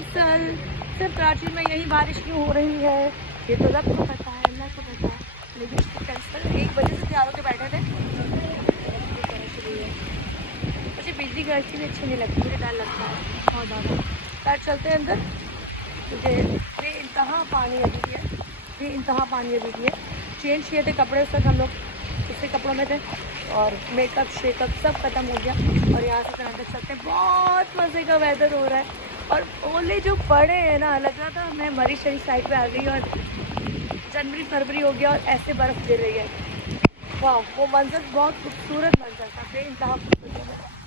Cancel. सिर्फ कराची में यही बारिश क्यों हो रही है ये तो रब को पता है, अल्लाह को पता है, लेकिन कैंसल 1 बजे से तैयार होकर बैठे थे। मुझे बिजली की अच्छी भी अच्छी नहीं लगती, मुझे डर लगता है बहुत ज़्यादा। पैर चलते हैं अंदर। मुझे बेइंतहा पानी अभी भी है, बेइंतहा पानी अभी भी है। चेंज किए थे कपड़े, उस तक हम लोग दूसरे कपड़ों में थे और मेकअप शेकअप सब खत्म हो गया और यहाँ से अंदर चलते हैं। बहुत मज़े का वेदर हो रहा है और ओले जो पड़े हैं ना, लग रहा था मैं मरी शरी साइड पे आ गई और जनवरी फरवरी हो गया और ऐसे बर्फ़ गिर रही है। वाह, वो मंजर बहुत खूबसूरत मंजर था, बेइंतहा खूबसूरत।